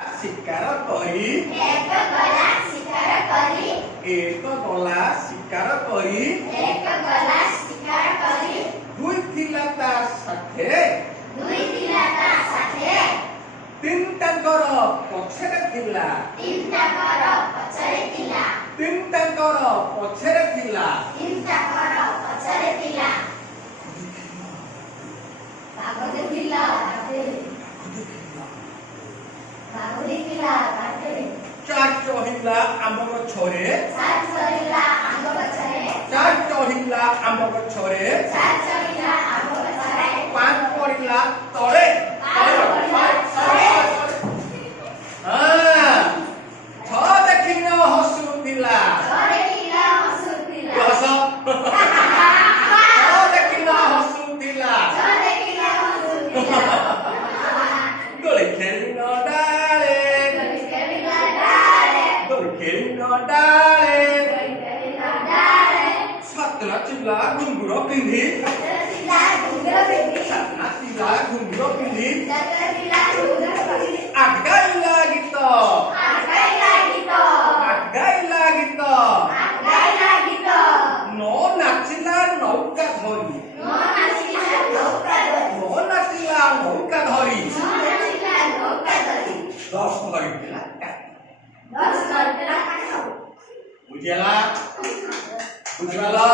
ଶିକାର କରି ଏକ ଗଲା ଶିକାର କରି ଏକ ଗଲା ଶିକାର କରି ଏକ ଗଲା ଶିକାର କରି ଦୁଇ ଥିଲା ତା ସାଥେ ଦୁଇ ଥିଲା ତା ସାଥେ ତିନିଟାଙ୍କର ପଛରେ ଥିଲା ତିନିଟାଙ୍କର ପଛରେ ଥିଲା ତିନିଟାଙ୍କର ପଛରେ ଥିଲା ତିନିଟାଙ୍କର ପଛରେ ଥିଲା ବାଘ ଦେଖିଲା ବାଘ ଦେଖିଲା ବାଟରେ ଚାର ଚଢିଲା ଆମ୍ବ ଗଛରେ ଚାର ଚଢିଲା ଆମ୍ବ ଗଛରେ ଚାର ଚଢିଲା ଆମ୍ବ ଗଛରେ ଚାର ଚଢିଲା ଆମ୍ବ ଗଛରେ ପାଞ୍ଚ ପଡ଼ିଲା ତଳେ ଛଅ ଦେଖିନ ହସୁଥିଲା ଥରେ କିଲା ହସୁଥିଲା ହସ ଛଅ ଦେଖିନ ହସୁଥିଲା ଥରେ କିଲା ହସୁଥିଲା ଦୋଳି ଖେଳିନ ଡାଳେ ଦୋଳି ଖେଳିଲା ଡାଳେ ଦୋଳି ଖେଳିନ ଡାଳେ ଦୋଳି ଖେଳିଲା ଡାଳେ ସାତନା ଚିଲା ଘୁଙ୍ଗୁର ପିନ୍ଧି ଥିଲା ଘୁଙ୍ଗୁର ପିନ୍ଧି ସାତନା ଚିଲା ଘୁଙ୍ଗୁର ପିନ୍ଧି ଥିଲା ଘୁଙ୍ଗୁର ପିନ୍ଧି ଆଗାଇଲା ଗୀତ ଆଗାଇଲା ଗୀତ ଆଗାଇଲା ଗୀତ ଆଗାଇଲା ଗୀତ ନ ନାଚିଲା ନୌକା ଧରି ନ ନାଚିଲା ନୌକା ଧରି ନ ନାଚିଲା ନୌକା ଧରି ନ ନାଚିଲା ନୌକା ଧରି 10 ଧରିଥିଲା ଦଶ ଧରିଥିଲା କାଠ ବୁଝିଲା ବୁଝିଗଲା